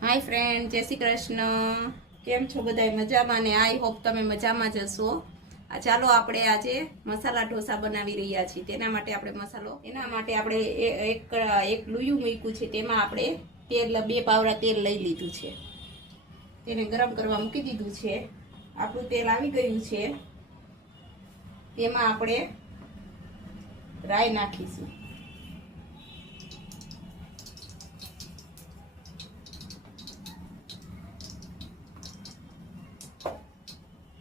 હાય friend જય શ્રી કૃષ્ણ. કેમ છો બધા મજામાં ને? આઈ હોપ તમે મજામાં જ હશો. આ ચાલો આપણે આજે મસાલા ઢોસા બનાવી રહ્યા છીએ. તેના માટે આપણે મસાલો, એના માટે આપણે એક એક લુયું મૂક્યું છે. તેમાં આપણે તેલ, બે પાવડા તેલ લઈ લીધું છે. તેને ગરમ કરવા મૂકી દીધું છે. આપણું તેલ આવી ગયું છે. તેમાં આપણે રાઈ નાખીશું.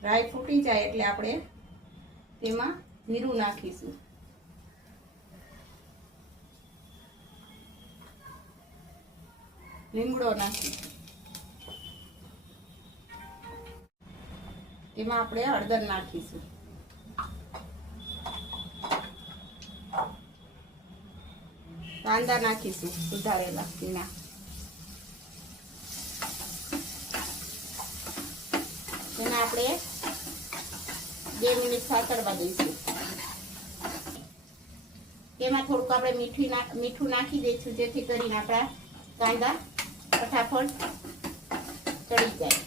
રાઈ ફૂટી જાય એટલે આપણે તેમાં જીરું નાખીશું. લીમડો નાખીશું. તેમાં આપણે હળદર નાખીશું. કાંદા નાખીશું સુધારેલા ભીના તેને આપણે બે મિનિટ સાતરવા દઈશું. તેમાં થોડુંક આપણે મીઠી ના, મીઠું નાખી દઈશું, જેથી કરીને આપણા કાંદા ફટાફટ ચડી જાય.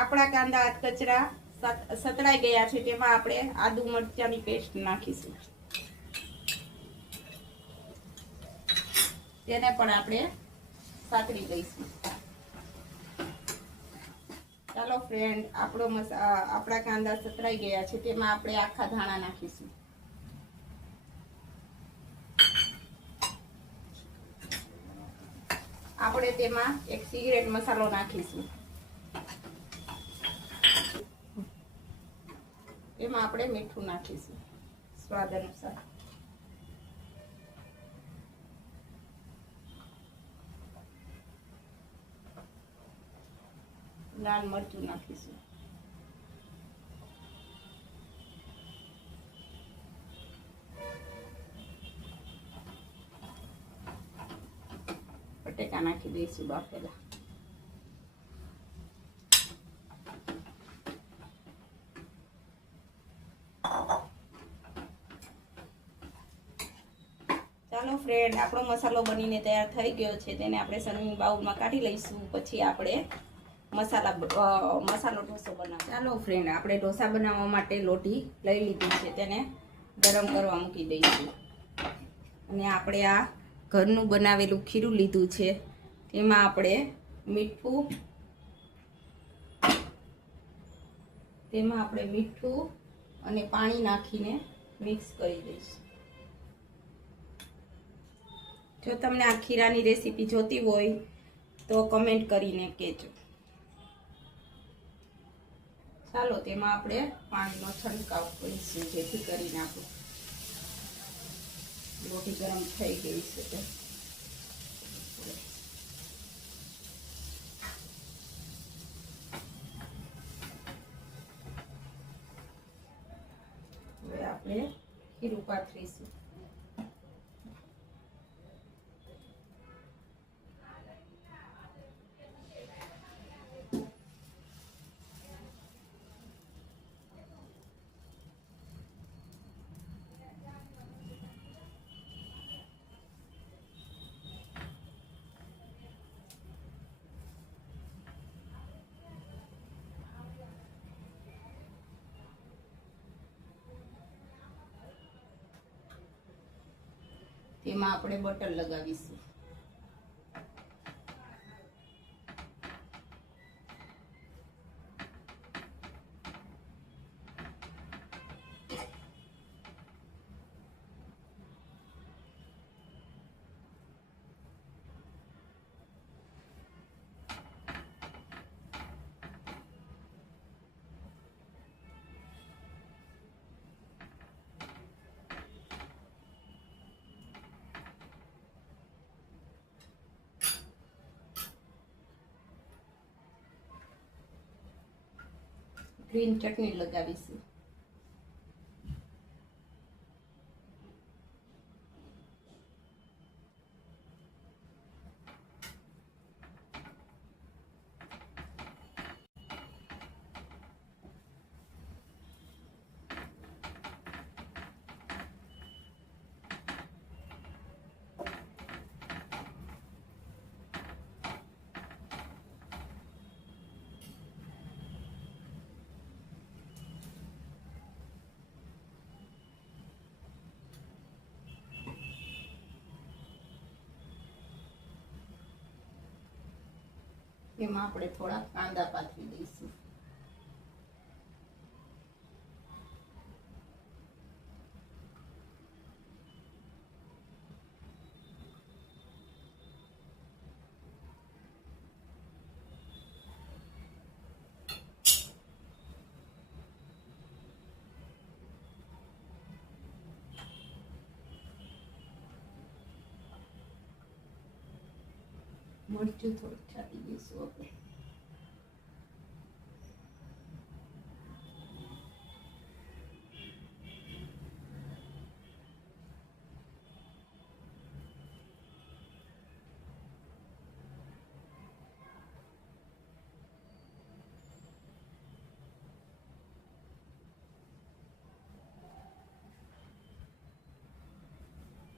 આપણા કાંદા કચરા સતળાઈ ગયા છે તેમાં આપણે આદુ મરચાની પેસ્ટ નાખીશું. તેને પણ આપણે સાતરી દઈશું ચાલો ફ્રેન્ડ આપણો આપણા કાંદા સતરાઈ ગયા છે તેમાં આપણે આખા ધાણા નાખીશું. આપણે તેમાં એક સિગરેટ મસાલો નાખીશું. એમાં આપણે મીઠું નાખીશું સ્વાદ અનુસાર. લાલ મરચું નાખીશું. બટેકા નાખી દઈશું બાફેલા ચાલો ફ્રેન્ડ આપણો મસાલો બનીને તૈયાર થઈ ગયો છે, તેને આપણે સર્વિંગ બાઉલમાં કાઢી લઈશું, પછી આપણે મસાલા મસાલો ઢોસો બનાવ ચાલો ફ્રેન્ડ આપણે ઢોસા બનાવવા માટે લોટી લઈ લીધી છે, તેને ગરમ કરવા મૂકી દઈશું. અને આપણે આ ઘરનું બનાવેલું ખીરું લીધું છે તેમાં આપણે મીઠું, તેમાં આપણે મીઠું અને પાણી નાખીને મિક્સ કરી દઈશું. જો તમને આ ખીરાની રેસીપી જોતી હોય, તો કમેન્ટ કરીને કહેજો. ચાલો, તેમાં આપણે પાણીનો છંટકાવ કરીશું, જેથી કરીને આપણું રોટી ગરમ થઈ ગઈ છે. આપણે ખીરું પાથરીશું. તેમાં આપણે બટર લગાવીશું. ગ્રીન ચટણી લગાવીશું. એમાં આપણે થોડા કાંદા પાથરી દઈશું. મરચું થોડુંક છાંટી દઈશું આપણે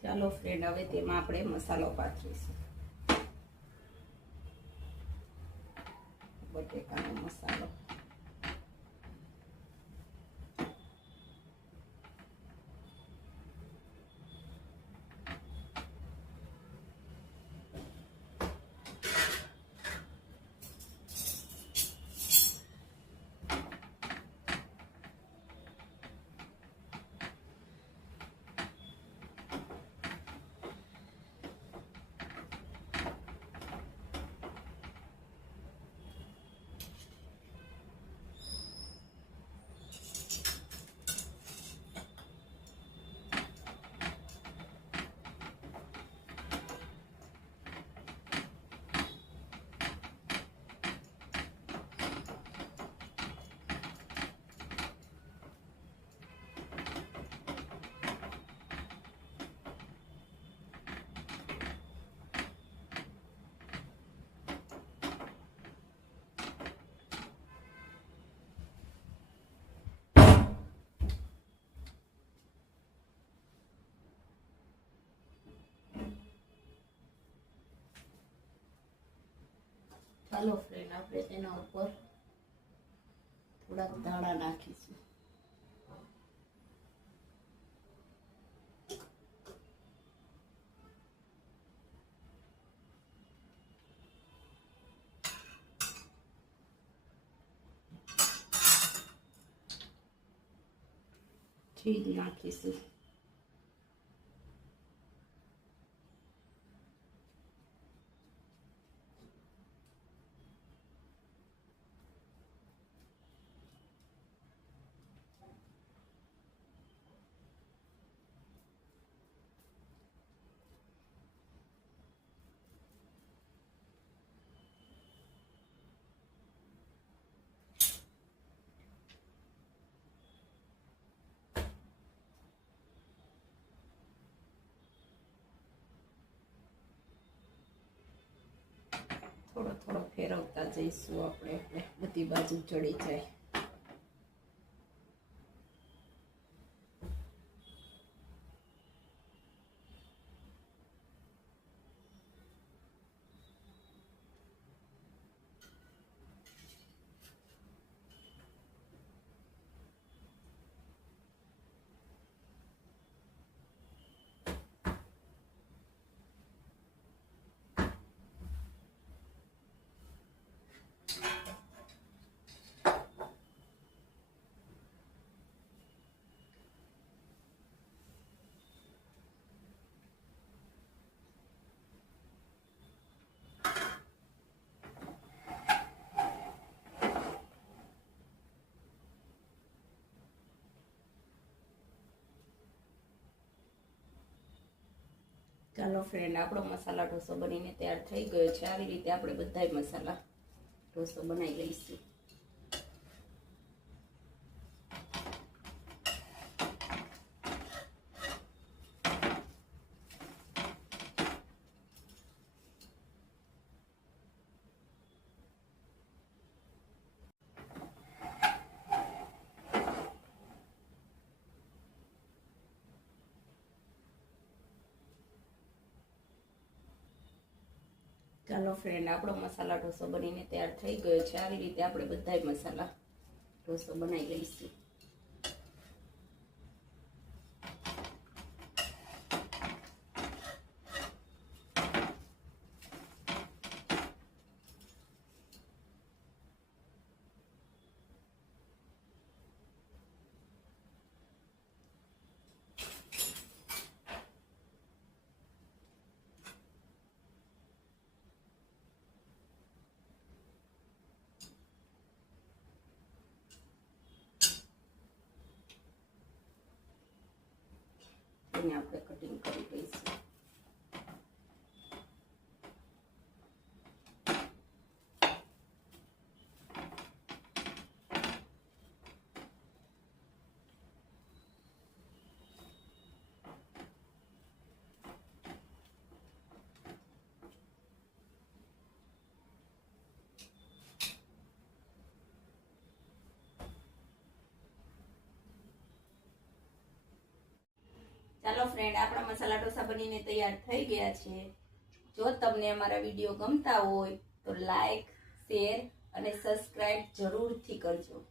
ચાલો ફ્રેન્ડ હવે તેમાં આપણે મસાલો પાથરીશું. બટેકાનો મસાલો ચાલો ફ્રેન્ડ આપણે તેના ઉપર થોડાક દાણા નાખીશું. નાખીશું. થોડો ફેરવતા જઈશું આપણે. એટલે બધી બાજુ ચડી જાય. ચાલો ફ્રેન્ડ આપણો મસાલા ઢોસો બનીને તૈયાર થઈ ગયો છે. આવી રીતે આપણે બધાય મસાલા ઢોસો બનાવી લઈશું. ચાલો ફ્રેન્ડ આપણો મસાલા ઢોસો બનીને તૈયાર થઈ ગયો છે. આવી રીતે આપણે બધાય મસાલા ઢોસો બનાવી લઈશું. તેને આપણે કટિંગ કરી દઈશું ચાલો ફ્રેન્ડ આપણા મસાલા ઢોસા બનીને તૈયાર થઈ ગયા છે. જો તમને અમારા વીડિયો ગમતા હોય, તો લાઈક શેર અને સબસ્ક્રાઈબ જરૂરથી કરજો.